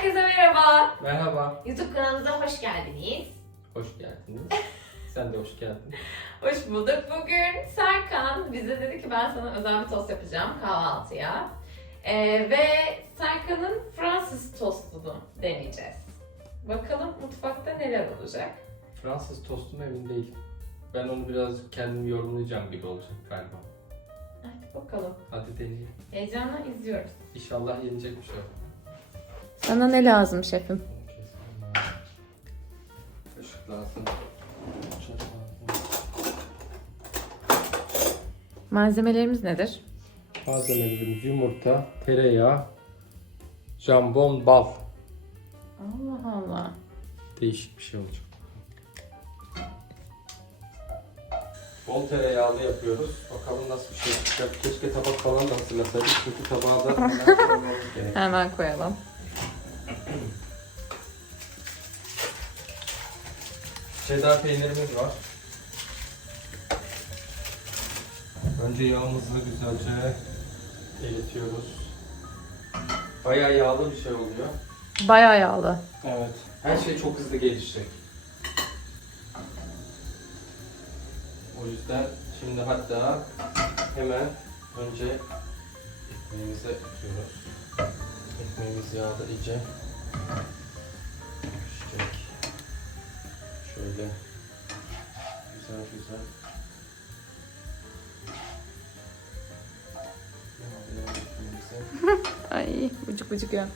Herkese merhaba. Merhaba, YouTube kanalımıza hoş geldiniz. hoş geldiniz. Sen de hoş geldin. Hoş bulduk. Bugün Serkan bize dedi ki ben sana özel bir tost yapacağım kahvaltıya. Ee, ve Serkan'ın Fransız tostunu deneyeceğiz. Bakalım mutfakta neler olacak. Fransız tostum emin değil. Ben onu birazcık kendim yorumlayacağım gibi olacak galiba. Hadi bakalım. Hadi deneyelim. Heyecanla izliyoruz. İnşallah yenecek bir şey yok. Sana ne lazım şefim? Lazım. Malzemelerimiz nedir? Malzemelerimiz yumurta, tereyağı, jambon, bal. Allah Allah. Değişik bir şey olacak. Bol tereyağlı yapıyoruz. Bakalım nasıl bir şey çıkacak. Keşke tabak falan da hazırlasaydık. Çünkü tabağa da. Hemen koyalım. Cheddar peynirimiz var. Önce yağımızı güzelce eritiyoruz. Bayağı yağlı bir şey oluyor. Bayağı yağlı. Evet. Her şey çok hızlı gelişecek. O yüzden şimdi hatta hemen önce ekmeğimizi atıyoruz. Ekmeğimiz yağda iyice Şöyle güzel güzel. Ay bıcık bıcık ya.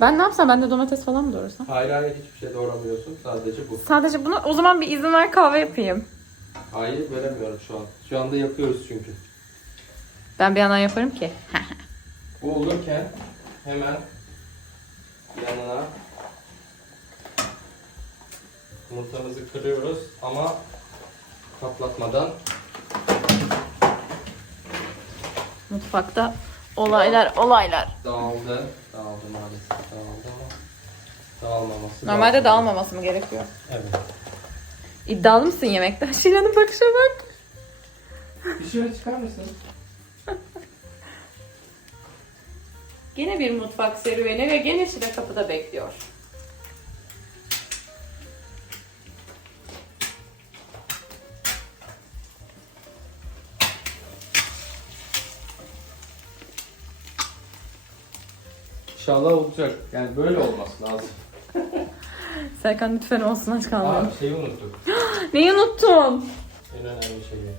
Ben ne yapsam? Ben de domates falan mı doğrasam? Hayır hayır hiçbir şey doğramıyorsun. Sadece bu. Sadece bunu o zaman bir izin ver kahve yapayım. Hayır veremiyorum şu an. Şu anda yapıyoruz çünkü. Ben bir yandan yaparım ki. Bu olurken hemen yanına yumurtamızı kırıyoruz ama patlatmadan Mutfakta olaylar olaylar. dağıldı. Dağıldı maalesef dağıldı ama dağılmaması Normalde lazım. dağılmaması mı gerekiyor? Evet. İddialı mısın yemekte? Şilan'ın bakışa bak. Dışarı çıkar mısın? Yine bir mutfak serüveni ve gene Şile kapıda bekliyor. İnşallah olacak. Yani böyle olması lazım. Serkan lütfen olsun aç Aa kalmayalım. şeyi unuttuk. Neyi unuttun? En önemli şeyi.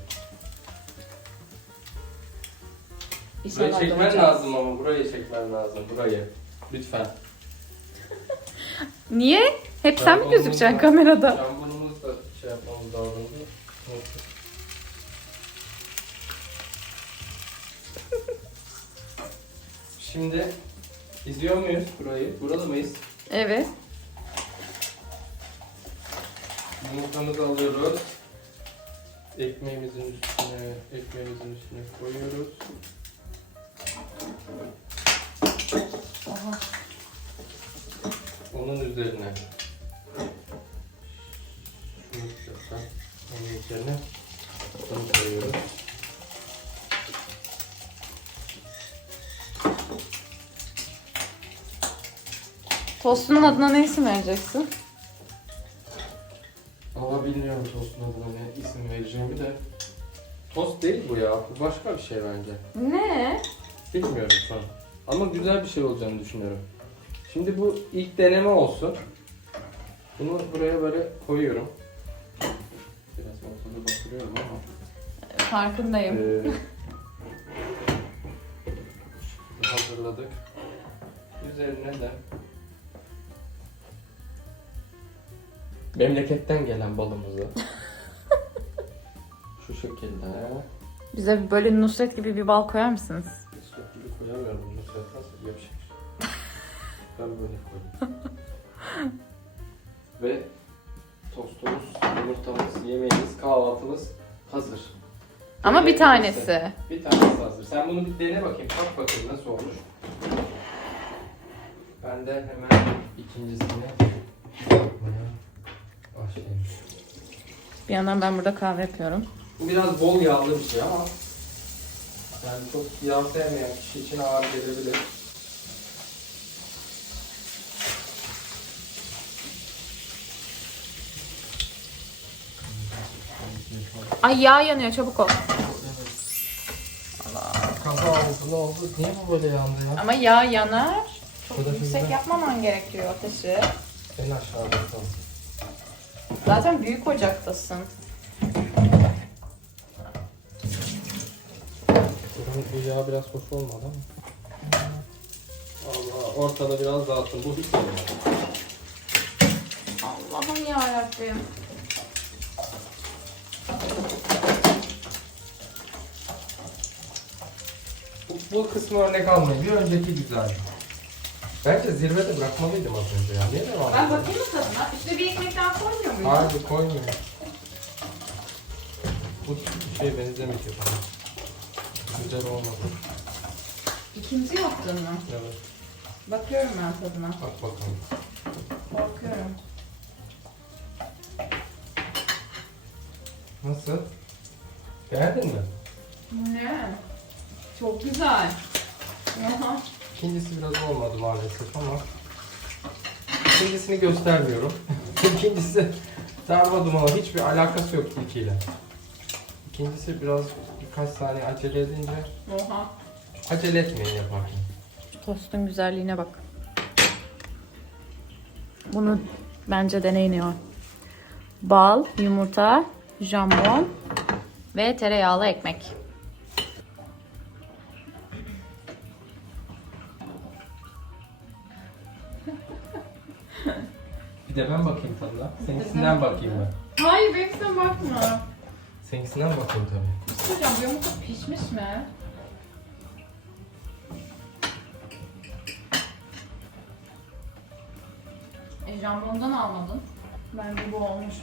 Burayı İnşallah çekmen lazım ama burayı çekmen lazım. Burayı. Lütfen. Niye? Hep sen mi Jambonumuz gözükeceksin da- kamerada? Jambonumuz da şey yapmamız lazım. Unuttuk. Şimdi izliyor muyuz burayı? Burada mıyız? Evet. Yumurtamızı alıyoruz. Ekmeğimizin üstüne, ekmeğimizin üstüne koyuyoruz. Aha. Onun üzerine şunu yapacağım. Onun üzerine bunu koyuyoruz. Tostunun adına ne isim vereceksin? Valla bilmiyorum tostun adına ne isim vereceğimi de. Tost değil bu ya. Bu başka bir şey bence. Ne? Bilmiyorum şu an. Ama güzel bir şey olacağını düşünüyorum. Şimdi bu ilk deneme olsun. Bunu buraya böyle koyuyorum. Biraz ortada batırıyorum ama. Farkındayım. Ee, hazırladık. Üzerine de memleketten gelen balımızı şu şekilde Bize böyle Nusret gibi bir bal koyar mısınız? Nusret gibi koyamıyorum. Nusret nasıl gevşek. Ben böyle koyayım. Ve tostumuz, yumurtamız, yemeğimiz, kahvaltımız hazır. Ama bir tanesi. Bir tanesi hazır. Sen bunu bir dene bakayım. Bak bakayım nasıl olmuş. Ben de hemen ikincisini yapmaya şeymiş. Bir yandan ben burada kahve yapıyorum. Bu biraz bol yağlı bir şey ama yani çok yağ sevmeyen kişi şey için ağır gelebilir. Ay yağ yanıyor çabuk ol. Kafa altına oldu. Niye bu böyle yandı ya? Ama yağ yanar. Çok yüksek yapmaman gerekiyor ateşi. En aşağıda kalsın. Zaten büyük ocaktasın. Bu yağ biraz hoş olmadı ama. Allah ortada biraz dağıttım. Bu hiç olmadı. Allah'ım yarabbim. Bu, bu kısmı örnek almayın. Bir önceki güzel. Bence zirvede bırakmalıydım az önce ya. Niye devam Ben bakayım mı tadına? Üstüne bir ekmek daha koymuyor muyum? Hayır koymuyor. Bu şey benzemeyecek ama. Güzel olmadı. İkinci yaptın mı? Evet. Bakıyorum ben tadına. Bak bakalım. Korkuyorum. Nasıl? Beğendin mi? Ne? Çok güzel. Aha. İkincisi biraz olmadı maalesef ama ikincisini göstermiyorum. İkincisi darma duman hiçbir alakası yok ilkiyle. İkincisi biraz birkaç saniye acele edince Oha. acele etmeyin yaparken. Tostun güzelliğine bak. Bunu bence deneyin ya. Bal, yumurta, jambon ve tereyağlı ekmek. Bir de ben bakayım tadına. Seninkisinden bakayım ben. Hayır bekle bakma. Seninkisinden bakayım tabii. Bir şey söyleyeceğim bu yumurta pişmiş mi? E jambondan almadın. Bence bu olmuş.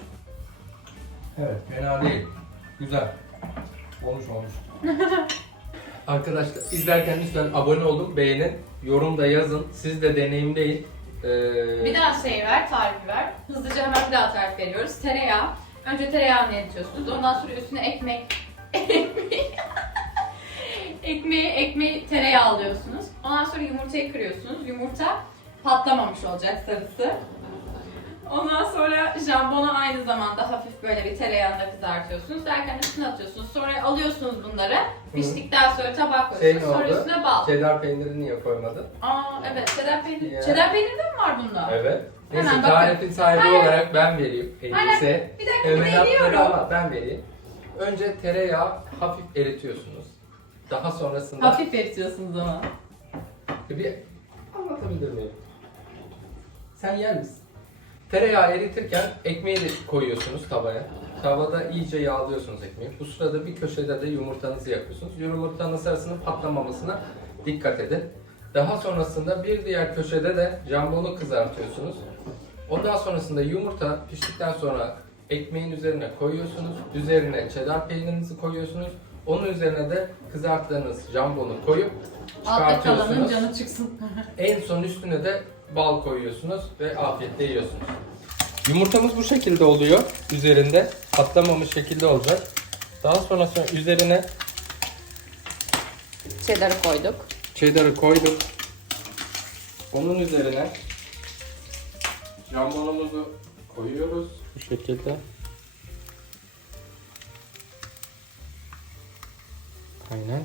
Evet fena değil. Güzel. Olmuş olmuş. Arkadaşlar izlerken lütfen abone olun, beğenin, yorum da yazın. Siz de deneyimleyin. Ee, Bir daha şey ver, tarifi ver. Hızlıca hemen bir daha tarif veriyoruz. Tereyağı. Önce tereyağını eritiyorsunuz. Ondan sonra üstüne ekmek. ekmeği, ekmeği tereyağı alıyorsunuz. Ondan sonra yumurtayı kırıyorsunuz. Yumurta patlamamış olacak sarısı. Ondan sonra jambonu aynı zamanda hafif böyle bir tereyağında kızartıyorsunuz. Derken üstüne atıyorsunuz. Sonra alıyorsunuz bunları. Piştikten sonra tabak Şey ne koyuyorsunuz. sonra oldu? üstüne bal. Cheddar peynirini niye koymadın? Aa evet. Cheddar peyniri. Ya. Cheddar peyniri de mi var bunda? Evet. Neyse Hemen bakın. tarifin sahibi Hayır. olarak ben vereyim. İyisi. Bir dakika bir deniyorum. ben vereyim. Önce tereyağı hafif eritiyorsunuz. Daha sonrasında Hafif eritiyorsunuz ama. bir anlatabilir miyim? Sen yer misin? Tereyağı eritirken ekmeği de koyuyorsunuz tavaya. Tavada iyice yağlıyorsunuz ekmeği. Bu sırada bir köşede de yumurtanızı yakıyorsunuz. Yumurtanın sarısının patlamamasına dikkat edin. Daha sonrasında bir diğer köşede de jambonu kızartıyorsunuz. Ondan sonrasında yumurta piştikten sonra ekmeğin üzerine koyuyorsunuz. Üzerine cheddar peynirinizi koyuyorsunuz. Onun üzerine de kızarttığınız jambonu koyup Altta kalanın çıkartıyorsunuz. canı çıksın. En son üstüne de bal koyuyorsunuz ve afiyetle yiyorsunuz. Yumurtamız bu şekilde oluyor. Üzerinde patlamamış şekilde olacak. Daha sonrasında üzerine Cheddar'ı koyduk. cheddar'ı koyduk. Onun üzerine jambonumuzu koyuyoruz. Bu şekilde. Aynen.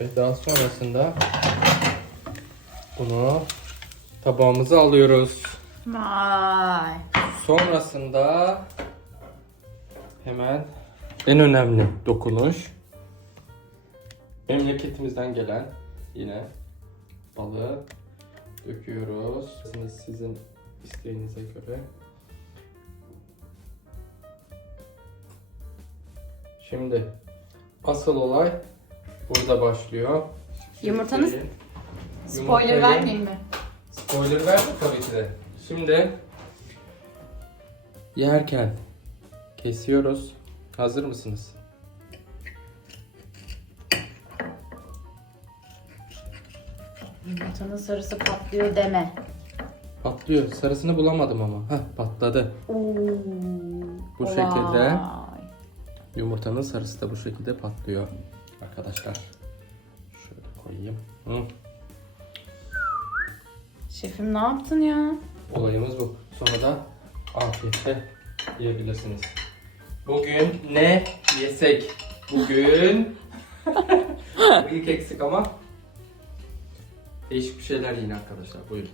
Ve daha sonrasında bunu tabağımıza alıyoruz. Vay. Sonrasında hemen en önemli dokunuş memleketimizden gelen yine balığı döküyoruz. Sizin, sizin isteğinize göre. Şimdi asıl olay burada başlıyor. Yumurtanız- Yumurtayı- Spoiler vermeyeyim mi? Spoiler verme tabii ki de. Şimdi yerken kesiyoruz. Hazır mısınız? Yumurtanın sarısı patlıyor deme. Patlıyor. Sarısını bulamadım ama. Heh patladı. Oo. Bu Vay. şekilde yumurtanın sarısı da bu şekilde patlıyor. Arkadaşlar. Şöyle koyayım. Hı. Şefim ne yaptın ya? Olayımız bu. Sonra da afiyetle yiyebilirsiniz. Bugün ne yesek? Bugün Bu ilk eksik ama değişik bir şeyler yine arkadaşlar. Buyurun.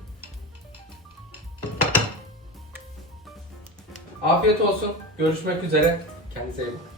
Afiyet olsun. Görüşmek üzere. Kendinize iyi bakın.